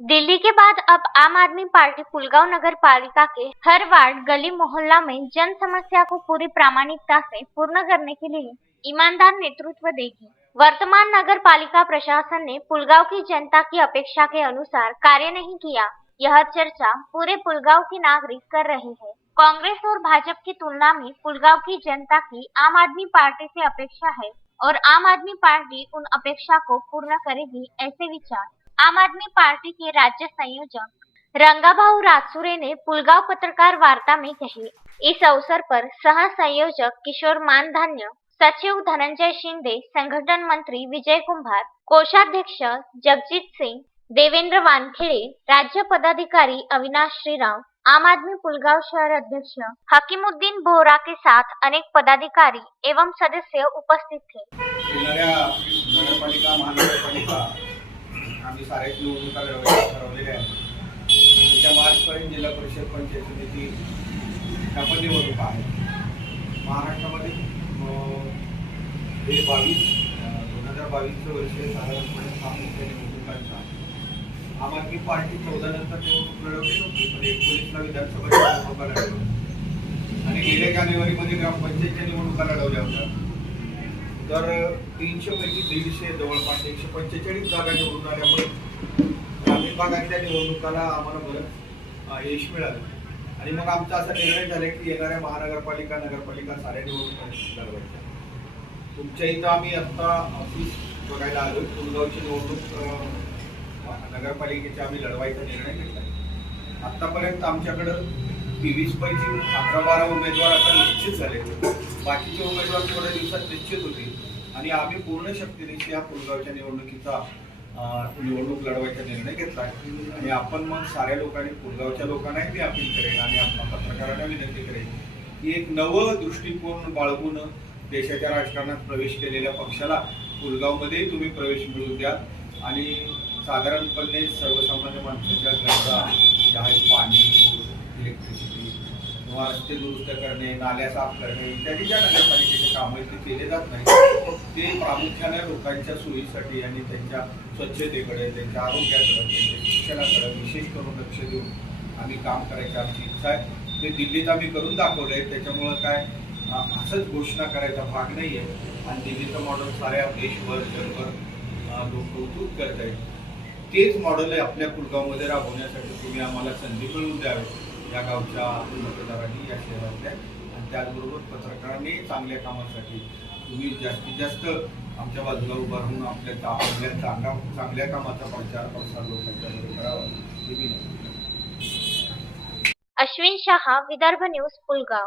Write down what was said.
दिल्ली के बाद अब आम आदमी पार्टी पुलगांव नगर पालिका के हर वार्ड गली मोहल्ला में जन समस्या को पूरी प्रामाणिकता से पूर्ण करने के लिए ईमानदार नेतृत्व देगी। वर्तमान नगर पालिका प्रशासन ने पुलगांव की जनता की अपेक्षा के अनुसार कार्य नहीं किया। यह चर्चा पूरे पुलगांव के नागरिक कर रहे हैं। कांग्रेस और भाजपा की तुलना में पुलगांव की जनता की आम आदमी पार्टी से अपेक्षा है और आम आदमी पार्टी उन अपेक्षा को पूर्ण करेगी ऐसे विचार। आम आदमी पार्टी के राज्य संयोजक रंगाभाऊ राजसुरे ने पुलगांव पत्रकार वार्ता में कही। इस अवसर पर सह संयोजक किशोर मानधान्य सचिव धनंजय शिंदे संगठन मंत्री विजय कुंभार कोषाध्यक्ष जगजीत सिंह देवेंद्र वानखेड़े राज्य पदाधिकारी अविनाश श्रीराव आम आदमी पुलगांव शहर अध्यक्ष हकीमुद्दीन बोहरा के साथ अनेक पदाधिकारी एवं सदस्य उपस्थित थे। आम्ही सारे निवडणुका लढवायच्या ठरवलेल्या आहेत. येत्या मार्चपर्यंत जिल्हा परिषद पंचायत समिती ह्या पण निवडणुका आहेत. महाराष्ट्रामध्ये हे बावीस दोन हजार बावीसचं वर्ष साधारणपणे सहा मुख्य निवडणुकांचा आम आदमी पार्टी चौदा नंतर निवडणूक लढवली नव्हती पण एकोणीसला विधानसभा निवडणुका लढवल्या. आणि गेल्या जानेवारीमध्ये ग्रामपंचायतच्या निवडणुका लढवल्या होत्या. तर तीनशे पैकी दीडशे जवळपास एकशे पंचेचाळीस जागा निवडून आल्यामुळे ग्रामीण भागातल्या निवडणुकाला आम्हाला बरंच यश मिळालं. आणि मग आमचा असा निर्णय झाला की येणाऱ्या महानगरपालिका नगरपालिका साऱ्या निवडणुका लढवायच्या तुमच्या इथं आम्ही आत्ता ऑफिस बघायला आलो. पुलगावची निवडणूक नगरपालिकेची आम्ही लढवायचा निर्णय घेतला. आत्तापर्यंत आमच्याकडं तेवीस पैकी अकरा बारा उमेदवार आता निश्चित झाले. बाकीचे उमेदवार थोड्या दिवसात निश्चित होतील. आणि आम्ही पूर्ण शक्तीने या पुलगावच्या निवडणुकीचा निवडणूक लढवायचा निर्णय घेतला आणि आपण मग साऱ्या लोकांनी पुलगावच्या लोकांनाही मी अपील करेन आणि आपल्या पत्रकारांना विनंती करेन की एक नवं दृष्टिकोन बाळगून देशाच्या राजकारणात प्रवेश केलेल्या पक्षाला पुलगावमध्येही तुम्ही प्रवेश मिळवून द्या आणि साधारणपणे सर्वसामान्य माणसाच्या गरजा ज्या आहेत पाणी इलेक्ट्रिसिटी किंवा रस्ते दुरुस्त करणे नाल्या साफ करणे इत्यादी ज्या नगरपालिकेचे काम आहेत ते केले जात नाही ते प्रामुख्याने लोकांच्या सोयीसाठी आणि त्यांच्या स्वच्छतेकडे त्यांच्या आरोग्याकडे त्यांच्या शिक्षणाकडे विशेष करून लक्ष देऊन आम्ही काम करायची आमची इच्छा आहे. ते दिल्लीत आम्ही करून दाखवलं आहे त्याच्यामुळं काय असंच घोषणा करायचा भाग नाही आहे. आणि दिल्लीचं मॉडेल साऱ्या देशभर जगभर लोक कौतुक करत आहेत तेच मॉडेल आहे आपल्या कुलगावमध्ये राबवण्यासाठी. तुम्ही आम्हाला संधी मिळवून द्यावी. या गावच्या मतदारांनी या शहरातल्या. आणि त्याचबरोबर पत्रकारांनी चांगल्या कामासाठी तुम्ही जास्तीत जास्त आमच्या बाजूला उभा राहून आपल्या आपल्या चांगल्या चांगल्या कामाचा प्रचार प्रसार लोकांच्याकडे करावा. ही विनंती अश्विन शहा विदर्भ न्यूज पुलगाव.